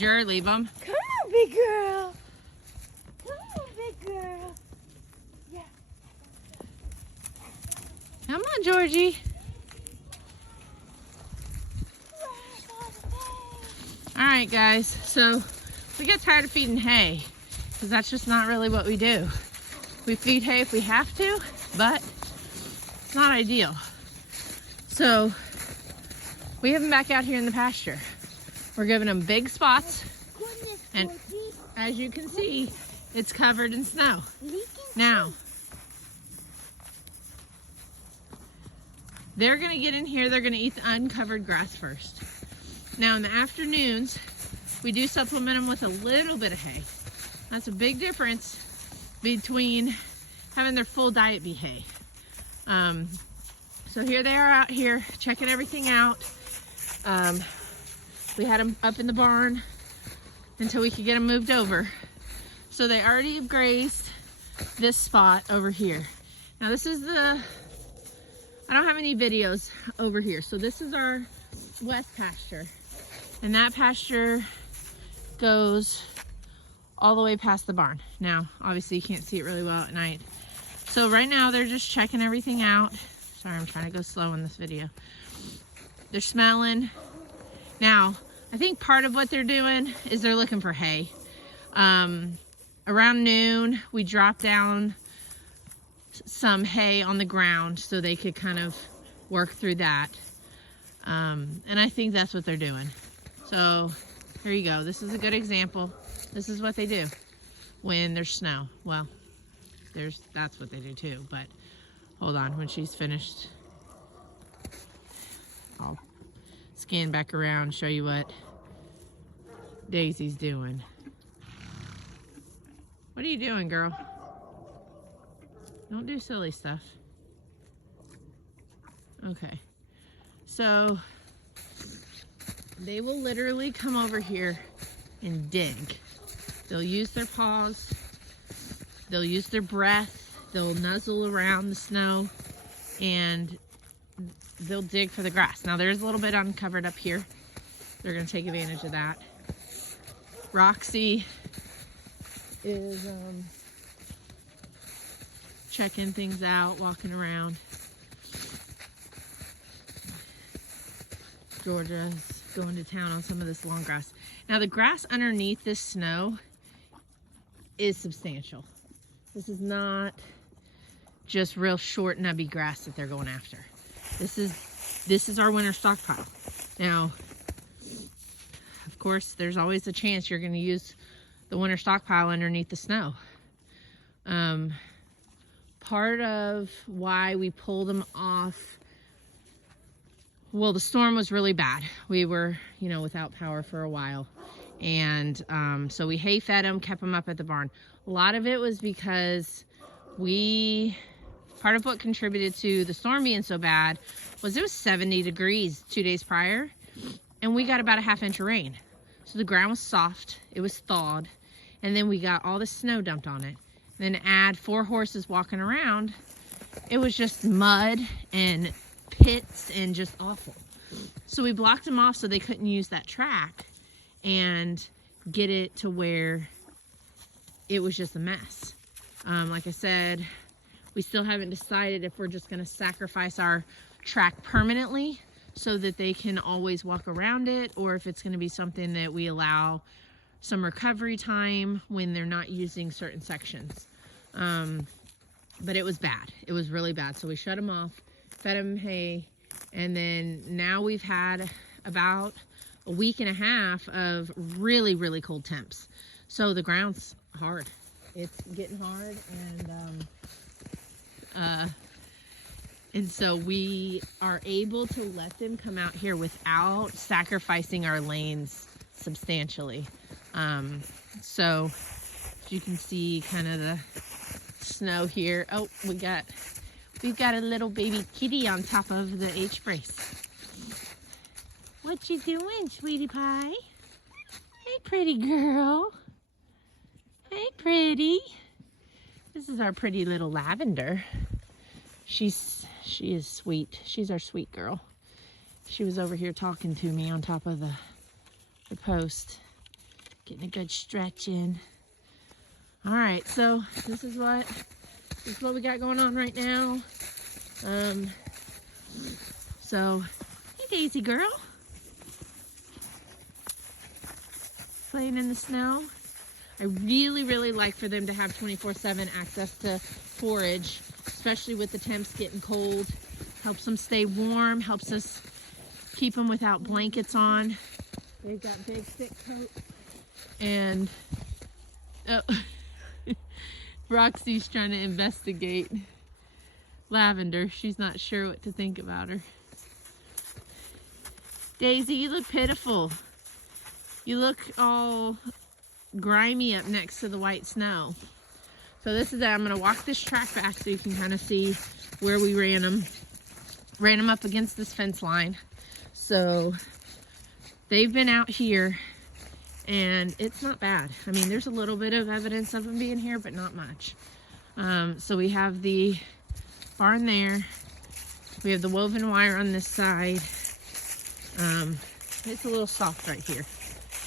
Leave them. Come on, big girl. Come on, big girl. Yeah. Come on, Georgie. All right, guys. So we get tired of feeding hay because that's just not really what we do. We feed hay if we have to, but it's not ideal. So we have them back out here in the pasture. We're giving them big spots, and as you can see, it's covered in snow. Now, they're gonna get in here, they're gonna eat the uncovered grass first. Now in the afternoons, we do supplement them with a little bit of hay. That's a big difference between having their full diet be hay. So here they are out here checking everything out. We had them up in the barn until we could get them moved over. So they already have grazed this spot over here. Now this is I don't have any videos over here. So this is our west pasture. And that pasture goes all the way past the barn. Now, obviously you can't see it really well at night. So right now they're just checking everything out. Sorry, I'm trying to go slow in this video. They're smelling. Now, I think part of what they're doing is they're looking for hay. Around noon, we dropped down some hay on the ground so they could kind of work through that. And I think that's what they're doing. So here you go. This is a good example. This is what they do when there's snow. Well, that's what they do too, but hold on, when she's finished, I'll scan back around, show you what Daisy's doing. What are you doing, girl? Don't do silly stuff. Okay, so they will literally come over here and dig. They'll use their paws, they'll use their breath, they'll nuzzle around the snow, and they'll dig for the grass. Now there's a little bit uncovered up here. They're gonna take advantage of that. Roxy is checking things out, walking around. Georgia's going to town on some of this long grass. Now the grass underneath this snow is substantial. This is not just real short nubby grass that they're going after. This is our winter stockpile. Now, of course, there's always a chance you're going to use the winter stockpile underneath the snow. Part of why we pulled them off, well, the storm was really bad. We were, without power for a while. And so we hay fed them, kept them up at the barn. A lot of it was because part of what contributed to the storm being so bad was it was 70 degrees 2 days prior, and we got about a ½ inch of rain. So the ground was soft, it was thawed, and then we got all the snow dumped on it. Then add 4 horses walking around, it was just mud and pits and just awful. So we blocked them off so they couldn't use that track and get it to where it was just a mess. Like I said, we still haven't decided if we're just going to sacrifice our track permanently so that they can always walk around it, or if it's going to be something that we allow some recovery time when they're not using certain sections. But it was bad. It was really bad. So we shut them off, fed them hay, and then now we've had about a week and a half of really, really cold temps. So the ground's hard. It's getting hard, and so we are able to let them come out here without sacrificing our lanes substantially. So as you can see kind of the snow here. Oh, we've got a little baby kitty on top of the H brace. What you doing, sweetie pie? Hey, pretty girl. Hey, pretty. This is our pretty little Lavender. She is sweet. She's our sweet girl. She was over here talking to me on top of the post. Getting a good stretch in. All right, so this is what we got going on right now. So, hey Daisy girl. Playing in the snow. I really like for them to have 24/7 access to forage, especially with the temps getting cold. Helps them stay warm, helps us keep them without blankets on. They've got big thick coats. And oh, Roxy's trying to investigate Lavender. She's not sure what to think about her. Daisy, you look pitiful. You look all grimy up next to the white snow. So this is it. I'm going to walk this track back so you can kind of see where we ran them. Ran them up against this fence line. So they've been out here and it's not bad. I mean, there's a little bit of evidence of them being here, but not much. So we have the barn there. We have the woven wire on this side. It's a little soft right here.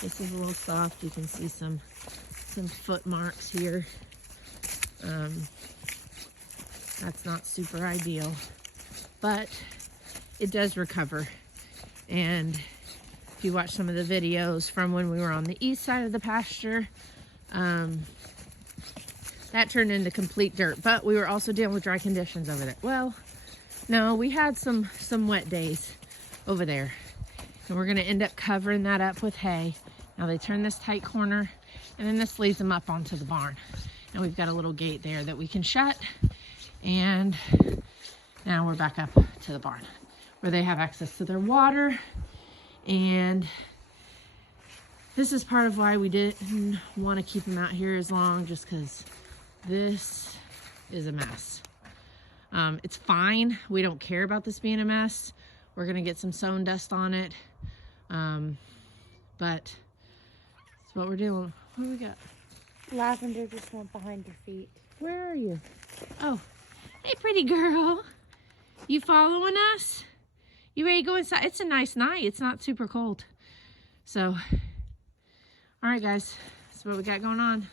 This is a little soft. You can see some foot marks here. That's not super ideal, but it does recover. And if you watch some of the videos from when we were on the east side of the pasture, that turned into complete dirt. But we were also dealing with dry conditions over there. Well, no, we had some wet days over there. And we're gonna end up covering that up with hay. Now they turn this tight corner and then this leads them up onto the barn. And we've got a little gate there that we can shut. And now we're back up to the barn where they have access to their water. And this is part of why we didn't want to keep them out here as long, just because this is a mess. It's fine. We don't care about this being a mess. We're going to get some sown dust on it. But that's what we're doing. What do we got? Lavender just went behind your feet. Where are you? Oh, hey, pretty girl. You following us? You ready to go inside? It's a nice night. It's not super cold. So, all right, guys. That's what we got going on.